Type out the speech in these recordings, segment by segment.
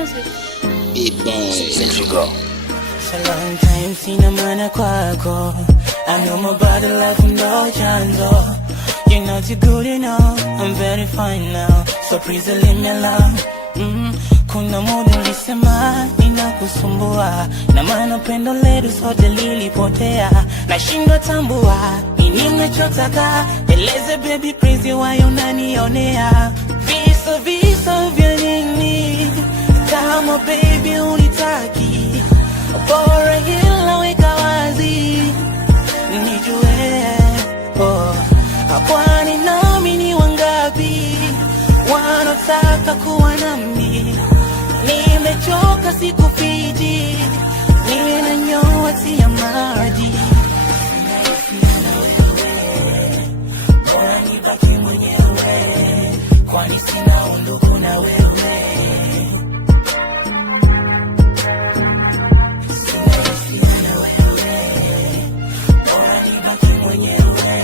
music. Beat boy, Centrigo. So long time sina maana kwako. I know my body love ndo chanzo. You're not too good enough, I'm very fine now. So please leave me alone. Kuna muda ulisema ninakusumbua, na maana pendo letu sote lilipotea. Nashindwa tambua nini unachotaka, eleze baby please, why unanionea visa vya nini? Kama baby unitaki, bora hila weka wazi nijue. Kwani nami ni wangapi wanataka kuwa nami? Nimechoka sikupiti, ninanyoa tia maji. Bora nibaki mwenyewe, kwani sina undugu na wewe. Bora nibaki mwenyewe,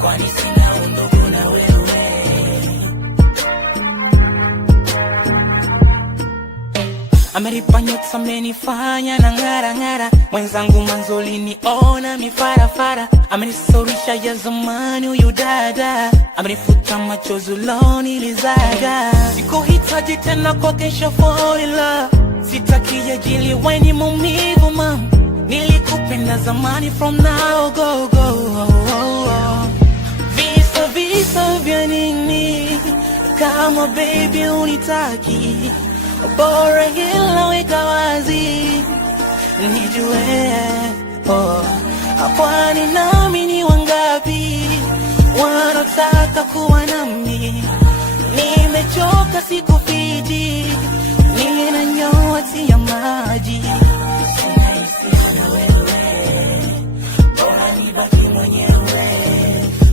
kwani sina undugu na wewe. Ameripa nyota amenifanya na ngara. Mwenzangu manzoli niona mifarafara. Amenisorisha ya zamani huyu dada, amenifuta machozi loni lizaga. Sikuhitaji tena kwa kesho fall in love. Sitaki ya jili weni maumivu mam. Nilikupenda zamani from now go. Visa vya nini? Kama baby unitaki, bora hila weka wazi nijue. Kwani nami ni wangapi wanataka kuwa nami? Nimechoka sikupiti, ninanyoa tia maji. Bora nibaki mwenyewe,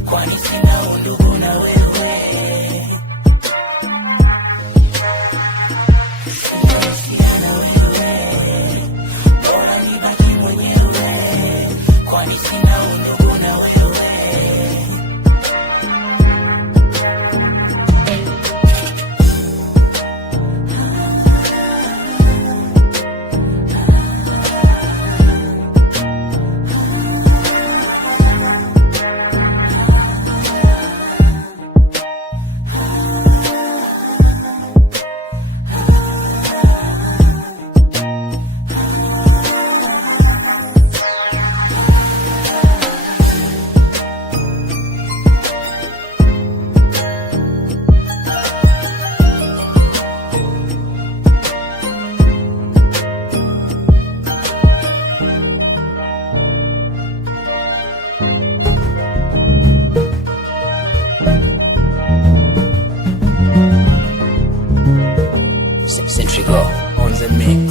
kwani sina undugu na wewe. Centrigo on the mix.